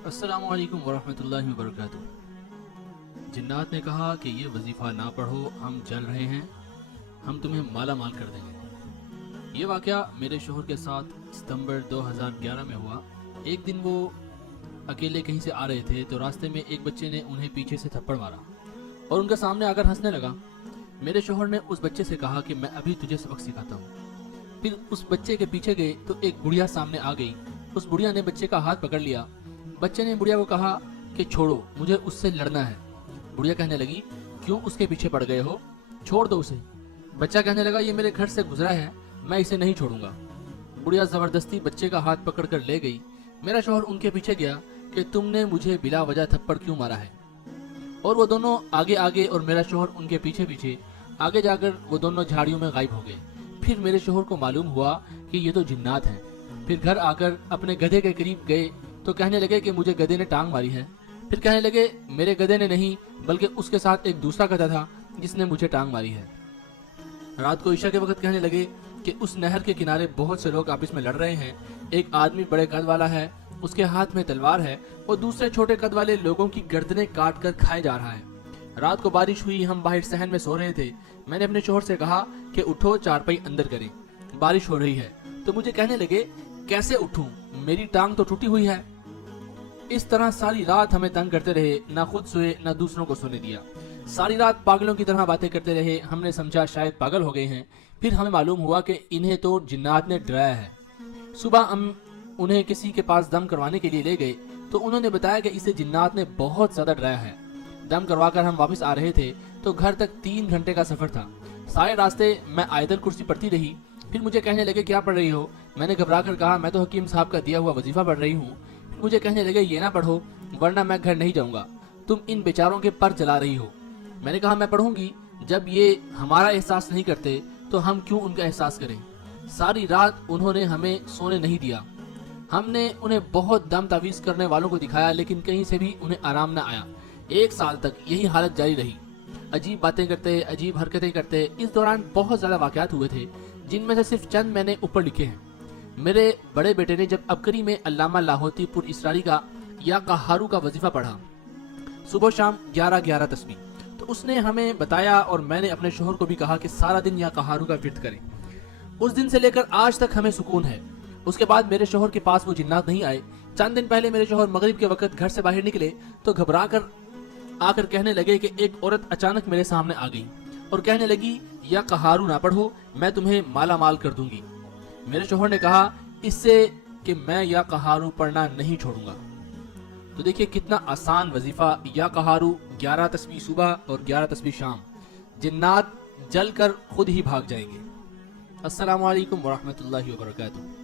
अस्सलाम वालेकुम वरहमतुल्लाहि वबरकातुहू। जिन्नात ने कहा कि ये वजीफ़ा ना पढ़ो, हम जल रहे हैं, हम तुम्हें माला माल कर देंगे। ये वाक़या मेरे शोहर के साथ सितंबर 2011 में हुआ। एक दिन वो अकेले कहीं से आ रहे थे तो रास्ते में एक बच्चे ने उन्हें पीछे से थप्पड़ मारा और उनके सामने आकर हंसने लगा। मेरे शोहर ने उस बच्चे से कहा कि मैं अभी तुझे सबक सिखाता हूँ। फिर उस बच्चे के पीछे गए तो एक बुढ़िया सामने आ गई। उस बुढ़िया ने बच्चे का हाथ पकड़ लिया। बच्चे ने बुढ़िया को कहा कि छोड़ो, मुझे उससे लड़ना है। बुढ़िया कहने लगी, क्यों उसके पीछे पड़ गए हो, छोड़ दो उसे। बच्चा कहने लगा, ये मेरे घर से गुजरा है, मैं इसे नहीं छोड़ूंगा। बुढ़िया जबरदस्ती बच्चे का हाथ पकड़कर ले गई। मेरा शौहर उनके पीछे गया कि तुमने मुझे बिला वजह थप्पड़ क्यों मारा है। और वो दोनों आगे आगे और मेरा शौहर उनके पीछे पीछे। आगे जाकर वो दोनों झाड़ियों में गायब हो गए। फिर मेरे शौहर को मालूम हुआ कि ये तो जिन्नात हैं। फिर घर आकर अपने गधे के करीब गए तो कहने लगे कि मुझे गधे ने टांग मारी है। फिर कहने लगे, मेरे गधे ने नहीं बल्कि उसके साथ एक दूसरा गधा था जिसने मुझे टांग मारी है। रात को ईशा के वक्त कहने लगे कि उस नहर के किनारे बहुत से लोग आपस में लड़ रहे हैं। एक आदमी बड़े कद वाला है, उसके हाथ में तलवार है और दूसरे छोटे कद वाले लोगों की गर्दनें काट कर खाए जा रहा है। रात को बारिश हुई, हम बाहर सहन में सो रहे थे। मैंने अपने शोहर से कहा कि उठो, चारपाई अंदर करें, बारिश हो रही है। तो मुझे कहने लगे, कैसे उठूं, मेरी टांग तो टूटी हुई है। इस तरह सारी रात हमें तंग करते रहे, ना खुद सोए ना दूसरों को सोने दिया। सारी रात पागलों की तरह बातें करते रहे। हमने समझा शायद पागल हो गए हैं। फिर हमें मालूम हुआ कि इन्हें तो जिन्नात ने डराया है। सुबह हम उन्हें किसी के पास दम करवाने के लिए ले गए तो उन्होंने बताया कि इसे जिन्नात ने बहुत ज्यादा डराया है। दम करवाकर हम वापस आ रहे थे तो घर तक 3 घंटे का सफर था। सारे रास्ते मैं आयतल कुर्सी पढ़ती रही। फिर मुझे कहने लगे, क्या पढ़ रही हो। मैंने घबरा कर कहा, मैं तो हकीम साहब का दिया हुआ वजीफा पढ़ रही हूँ। मुझे कहने लगे, ये ना पढ़ो वरना मैं घर नहीं जाऊंगा, तुम इन बेचारों के पर जला रही हो। मैंने कहा, मैं पढ़ूंगी, जब ये हमारा एहसास नहीं करते तो हम क्यों उनका एहसास करें। सारी रात उन्होंने हमें सोने नहीं दिया। हमने उन्हें बहुत दम तावीज करने वालों को दिखाया लेकिन कहीं से भी उन्हें आराम न आया। 1 साल तक यही हालत जारी रही। अजीब बातें करते, अजीब हरकतें करते। इस दौरान बहुत ज्यादा वाकयात हुए थे जिनमें से सिर्फ चंद मैंने ऊपर लिखे हैं। मेरे बड़े बेटे ने जब अबकरी में अल्लामा लाहौती पुर इसरारी का या कहारू का वजीफा पढ़ा, सुबह शाम 11-11 तस्बीह, तो उसने हमें बताया और मैंने अपने शोहर को भी कहा कि सारा दिन या कहारू का विर्द करें। उस दिन से लेकर आज तक हमें सुकून है। उसके बाद मेरे शोहर के पास वो जिन्नात नहीं आए। चंद दिन पहले मेरे शोहर मगरिब के वक्त घर से बाहर निकले तो घबरा कर आकर कहने लगे कि एक औरत अचानक मेरे सामने आ गई और कहने लगी, या कहारू ना पढ़ो, मैं तुम्हें माला माल कर दूंगी। मेरे शोहर ने कहा इससे कि मैं या कहारू पढ़ना नहीं छोड़ूंगा। तो देखिए कितना आसान वजीफा, या कहारू 11 तस्बीह सुबह और 11 तस्बीह शाम। जिन्नात जल कर खुद ही भाग जाएंगे। अस्सलाम वालेकुम वरहमतुल्लाहि वबरकातुहू।